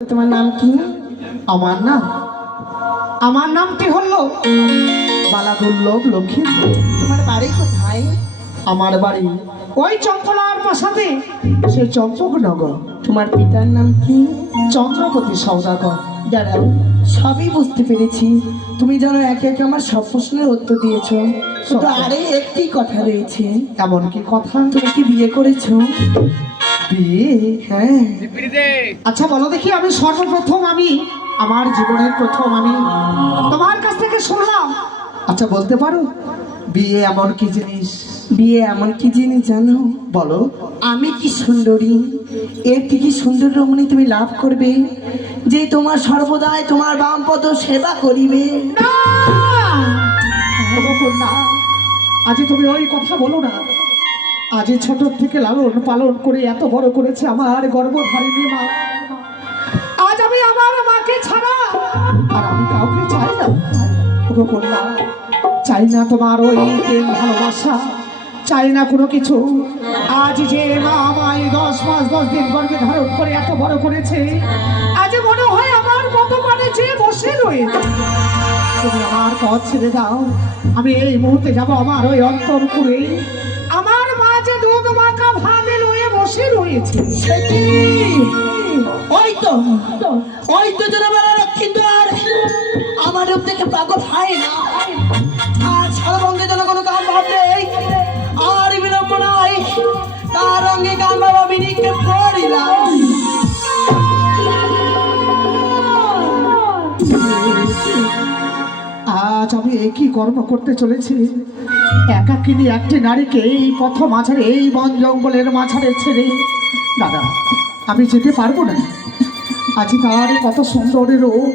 তোমার নাম কি? আমার নামটি হলো বালাদুল্লভ লক্ষ্মী। তোমার বাড়ি কোথায়? আমার বাড়ি ওই চম্পলার প্রাসাদে, সে চম্পকনগর। তোমার পিতার নাম কি? চন্দ্রপতি সওদাগর। দাঁড়াও, সবই বুঝতে পেরেছি। তুমি জানো একে একে আমার সব প্রশ্নের উত্তর দিয়েছো, কিন্তু আরে একটি কথা রয়েছে। এমন কি কথা? তুমি কি বিয়ে করেছো? বিয়ে? হ্যাঁ। আচ্ছা বলো দেখি, আমি সর্বপ্রথম আমার জীবনের প্রথম তোমার কাছ থেকে শুনলাম। আচ্ছা বলতে পারো বিয়ে এমন কি জিনিস? বিয়ে এমন কি জিনিস জানো? বলো। আমি কি সুন্দরী, এর থেকে সুন্দর রমণী তুমি লাভ করবে, যে তোমার সর্বদাই তোমার বামপদ সেবা করিবে। না, আজ তুমি ওই কথা বলো না। আজ ছোট থেকে লালন পালন করে এত বড় করেছে আমার গর্ভধারিণী মা। আজ আমি আমার মাকে ছাড়া আর আমি কাউকে চাই না। কন্যা, চাই না তোমার ওই প্রেম ভালোবাসা, চাই না কোনো কিছু। আজ যে মা আমায় 10 মাস 10 দিন গর্ভে ধারণ করে এত বড় করেছে, আজ মনে হয় আমার কত মানে যে বসে রয়েছে। তুমি আমার পথ ছেড়ে দাও, আমি এই মুহূর্তে যাব আমার ওই অন্তরপুরে। আমার মা যে দুধ মাখা ভাবে লয়ে বসে রয়েছে। সেটি ওই তো জনমারা কিন্তু আর আমার রূপ থেকে পাগল হয় না। আর সারাবঙ্গে যেন কোনো কাম ভাবলে আর বিলম্ব নয়, তার অঙ্গে কাম বাবা বিনিকে পড়িলাম। আজ আমি একই কর্ম করতে চলেছি। একাকিনী একটি নারীকে এই পথ মাঝারে, এই বন জঙ্গলের মাঝারে ছেড়ে দাদা আমি যেতে পারবো না। আজ তার কত সুন্দরের রূপ,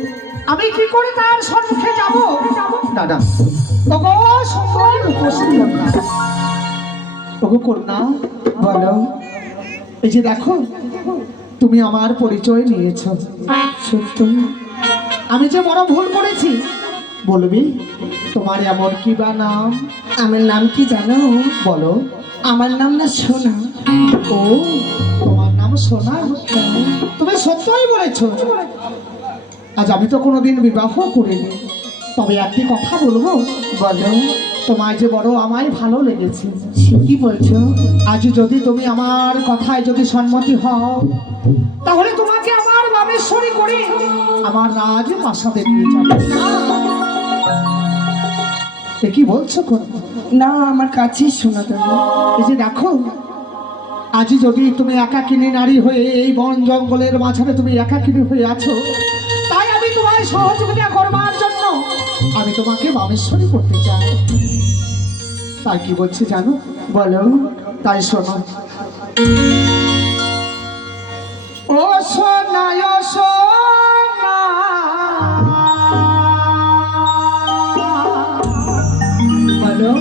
আমি কি করে তার সম্মুখে যাব? দাদা ওগো সুন্দর রূপসী কন্যা, ওগো কন্যা বলো। এই যে দেখো, তুমি আমার পরিচয় নিয়েছ, সত্য আমি যে বড় ভুল করেছি। বলবি তোমার এমন কি বা নাম? আমার নাম কি জানো? বলো। আমার নাম না সোনা। ও, তোমার নাম সোনা? তুমি সত্যই বলেছো। আজ আমি তো কোনোদিন বিবাহ করিনি, তবে একটি কথা বলবো। বলো। তোমায় যে বড় আমায় ভালো লেগেছে। কি বলছো? আজ যদি তুমি আমার কথায় যদি সম্মতি হও, তাহলে তোমাকে আমার বামেশ্বরী করে আমার রাজ প্রাসাদে নিয়ে যাবে। কি বলছো? না, আমার কাছেই শোনা দেবো। এই যে দেখো, আজ যদি তুমি একাকিনী নারী হয়ে এই বন জঙ্গলের মাঝারে তুমি একাকিনী হয়ে আছো, তাই আমি তোমায় সহযোগিতা করবার জন্য আমি তোমাকে বামেশ্বরী করতে চাই। তাই কি বলছি জানো? বলো। তাই শোনো। ও সোনা, ও সোনা, বলো।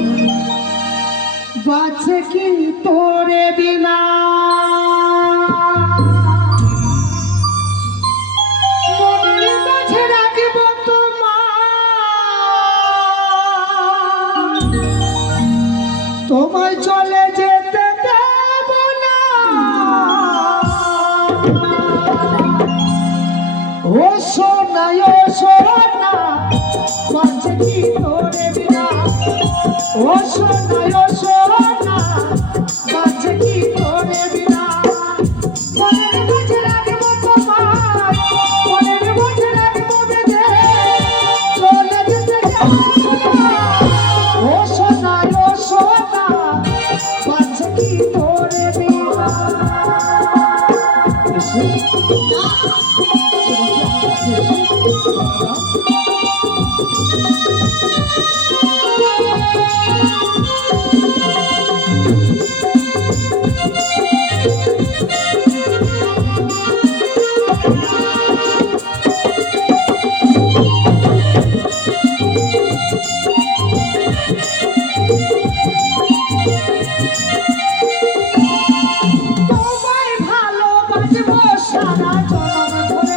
বাঁচে কি তোরে বিনা, মনের মাঝে রাখব তোমায় চলে যেতে দেব না। ও সোনা, ও সোনা, বাঁচে কি তোরে বিনা। ও সোনা, ও সোনা, বাঁচে কি তোরে বিনা। মনের মাঝে রাখব তোমায়, মনের মাঝে রাখব বেঁধে, চলে যেতে দেব না। ও সোনা, ও সোনা, বাঁচে কি তোরে বিনা। তোমায় ভালোবাসবো সারা জনম।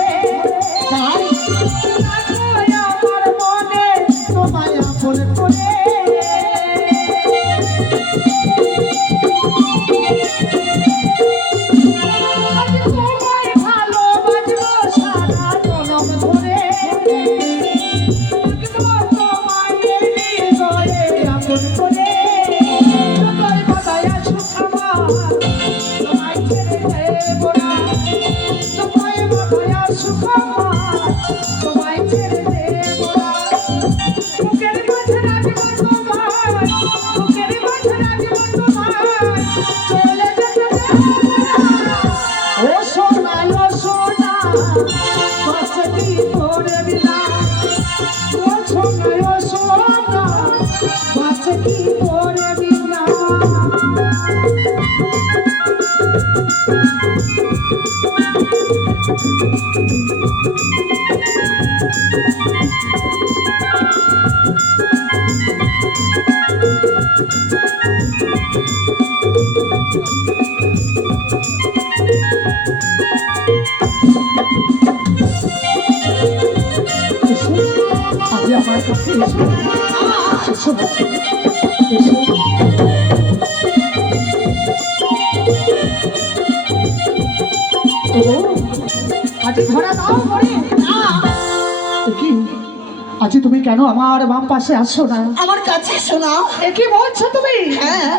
বাঁচে কি তোরে বিনা ও সোনা সোনা বাঁচে কি তোরে বিনা আজ আমার কাছে এসো এসো এসো ও আজ ধরা দাও পরে কি আজ তুমি কেন আমার বাম পাশে আসছো না আমার কাছে শোনা। এ কি বলছো তুমি হ্যাঁ